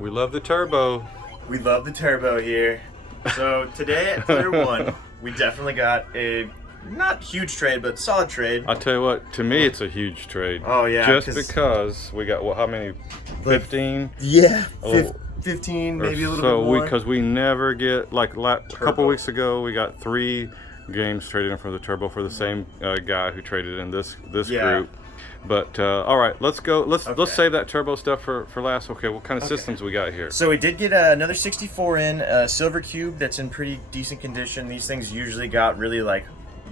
We love the turbo. We love the turbo here. So today at Player One, we definitely got a not huge trade, but solid trade. I'll tell you what, to me it's a huge trade. Oh yeah. Just because we got, how many? 15? Yeah, Oh, 15, maybe a little bit more. Because we never get, like a couple weeks ago, we got 3 games traded in for the turbo for the same guy who traded in this group. But all right, let's go. Let's save that turbo stuff for last. Okay, what kind of systems we got here? So we did get another 64 in a silver cube that's in pretty decent condition. These things usually got really like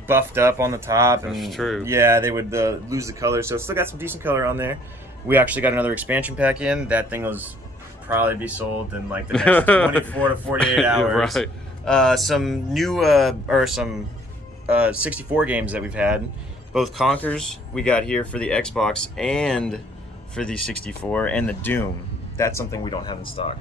buffed up on the top. That's true. Yeah, they would lose the color. So it's still got some decent color on there. We actually got another expansion pack in. That thing was probably be sold in like the next 24 to 48 hours. Right. Some new some 64 games that we've had. Both Conkers we got here for the Xbox and for the 64, and the Doom. That's something we don't have in stock.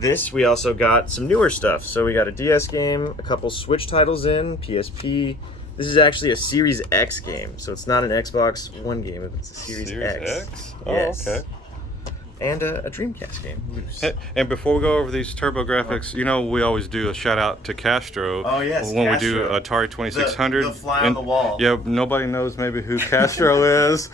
This, we also got some newer stuff. So we got a DS game, a couple Switch titles in, PSP. This is actually a Series X game, so it's not an Xbox One game, it's a Series X. Oh, yes. Okay. And a Dreamcast game, Loose. And before we go over these Turbografx, you know, we always do a shout out to Castro. Oh yes, when Castro. we do Atari 2600. The fly on the wall. Yeah, nobody knows maybe who Castro is.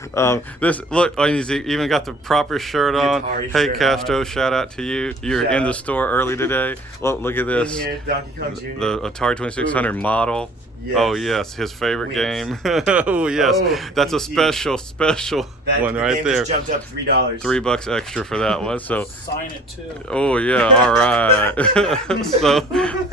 This look, he's even got the proper shirt on. Hey Castro, shout out to you. You're in the store early today. Look at this. In here, Donkey Kong Jr. The Atari 2600 model. Yes. Oh yes, his favorite game. Oh yes, that's a special one right game there. Just jumped up $3. $3 extra for that one. So sign it too. Oh yeah, all right. So,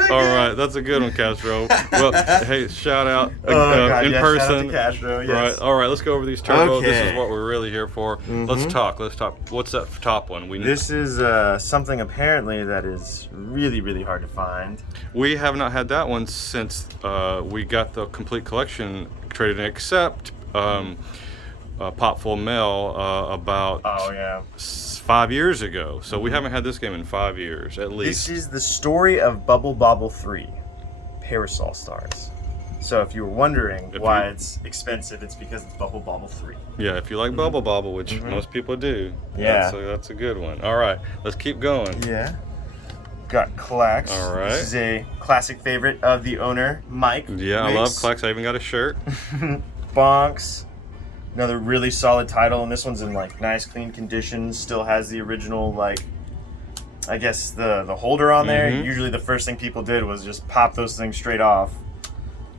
all right, that's a good one, Castro. Well, hey, shout out in person. Shout out to Castro, yes. Right. All right, let's go over these turbos. Okay. This is what we're really here for. Let's talk. What's that top one? This is something apparently that is really, really hard to find. We have not had that one since we got the complete collection traded in, except Popful Mail about 5 years ago. So we haven't had this game in 5 years at least. This is the story of Bubble Bobble 3, Parasol Stars. So if you were wondering why it's expensive, it's because it's Bubble Bobble 3. Yeah, if you like Bubble Bobble, which most people do. Yeah. That's a good one. All right, let's keep going. Yeah. Got Klax. All right. This is a classic favorite of the owner, Mike. Yeah, I love Klax. I even got a shirt. Bonks. Another really solid title, and this one's in like nice, clean condition. Still has the original, like, I guess the holder on there. Usually the first thing people did was just pop those things straight off.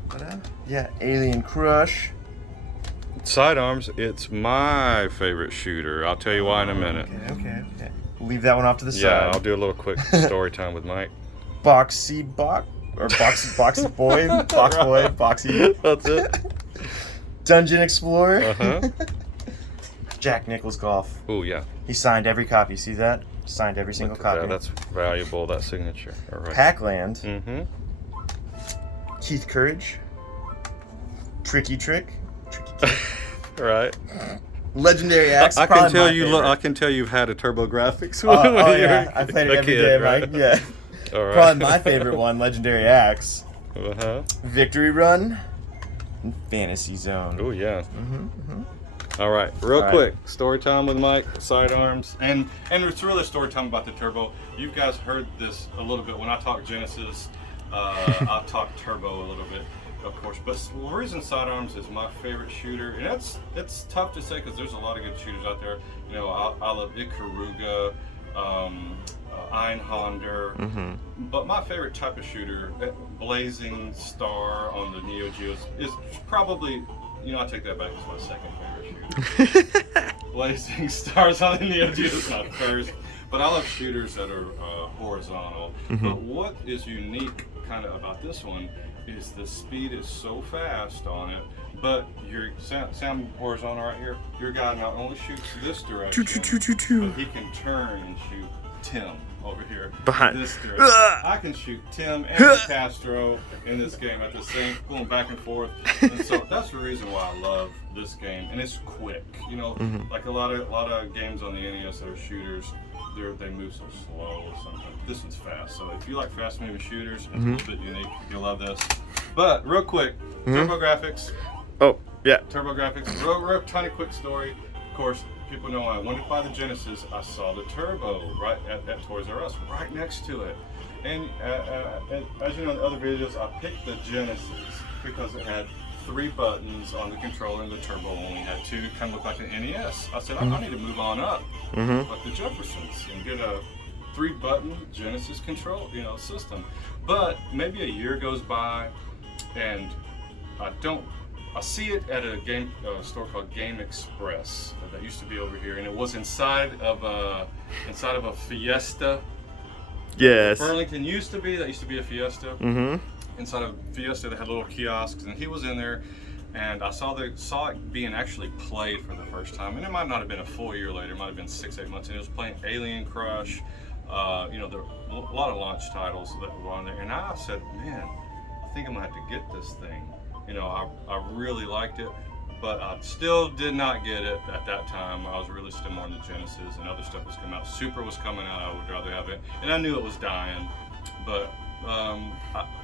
But yeah, Alien Crush. Sidearms, it's my favorite shooter. I'll tell you why in a minute. Okay. Leave that one off to the side. Yeah, I'll do a little quick story time with Mike. Boxy Boy, Boxy. That's it. Dungeon Explorer. Jack Nicklaus Golf. Oh yeah. He signed every copy. See that? Signed every single copy. Yeah, that's valuable. That signature. All right. Pac-Land. Keith Courage. Tricky Trick. Right. Legendary Axe. I can tell you. I can tell you've had a Turbografx. Yeah, I played it every day, Mike. Right? Yeah. All right. Probably my favorite one, Legendary Axe. Victory Run. And Fantasy Zone. Oh yeah. All right, real quick, story time with Mike, sidearms, and it's really a story time about the turbo. You guys heard this a little bit when I talk Genesis. I talk turbo a little bit, of course, but the reason sidearms is my favorite shooter, and it's tough to say because there's a lot of good shooters out there. You know, I love Ikaruga, Einhander, but my favorite type of shooter, Blazing Star on the Neo Geos, is probably, you know, I take that back, it's my second favorite shooter. Blazing Stars on the Neo Geo is my first, but I love shooters that are horizontal. But what is unique kind of about this one is the speed is so fast on it, but your sound horizontal right here, your guy not only shoots this direction, but he can turn and shoot Tim over here behind this direction. I can shoot Tim and Castro in this game at the same, going back and forth, and so that's the reason why I love this game. And it's quick, you know, like a lot of games on the NES that are shooters, they move so slow or something. This one's fast, so if you like fast moving shooters, it's a little bit unique. You'll love this. But real quick, Turbografx. Oh yeah, Turbografx. Real tiny quick story. Of course, people know I wanted to buy the Genesis. I saw the Turbo right at Toys R Us, right next to it. And as you know in the other videos, I picked the Genesis because it had 3 buttons on the controller, and the Turbo only had 2. It kind of looked like an NES. I said, I need to move on up, like the Jeffersons, and get a 3-button Genesis control, system. But maybe a year goes by, and I see it at a store called Game Express that used to be over here, and it was inside of a Fiesta. Yes. Burlington used to be a Fiesta. Mm-hmm. Inside of Fiesta, they had little kiosks, and he was in there, and I saw it being actually played for the first time. And it might not have been a full year later; it might have been 6-8 months. And it was playing Alien Crush. There were a lot of launch titles that were on there, and I said, man, I think I'm gonna have to get this thing. I really liked it, but I still did not get it at that time. I was really still more in the Genesis, and other stuff was coming out. Super was coming out. I would rather have it, and I knew it was dying, but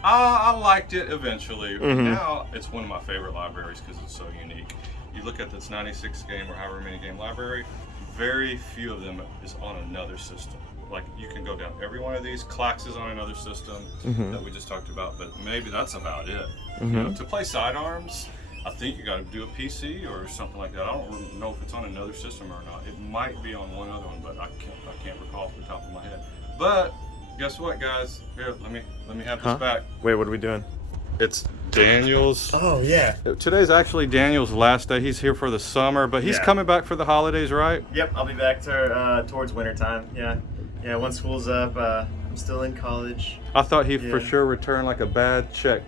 I liked it eventually. Now it's one of my favorite libraries because it's so unique. You look at this 96 game or however many game library, very few of them is on another system. Like, you can go down every one of these. Clax is on another system that we just talked about, but maybe that's about it. To play sidearms, I think you got to do a PC or something like that. I don't know if it's on another system or not. It might be on one other one, but I can't recall off the top of my head. But guess what, guys? Here, let me have this back. Wait, what are we doing? It's Daniel's. Oh, yeah. Today's actually Daniel's last day. He's here for the summer, but he's coming back for the holidays, right? Yep, I'll be back towards winter time. Yeah, once school's up, I'm still in college. I thought he'd for sure return like a bad check.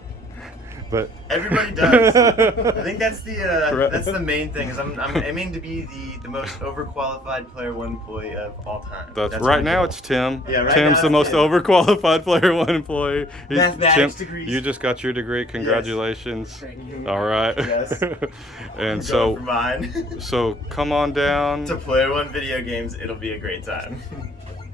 But everybody does. I think that's the main thing. Is I'm aiming to be the most overqualified Player One employee of all time. That's right now. It's Tim. Yeah, right Tim's now the most Tim. Overqualified Player One employee. Mathematics Tim, degrees. you just got your degree. Congratulations. Thank you. All right. Yes. And for mine. so come on down to Player One video games. It'll be a great time.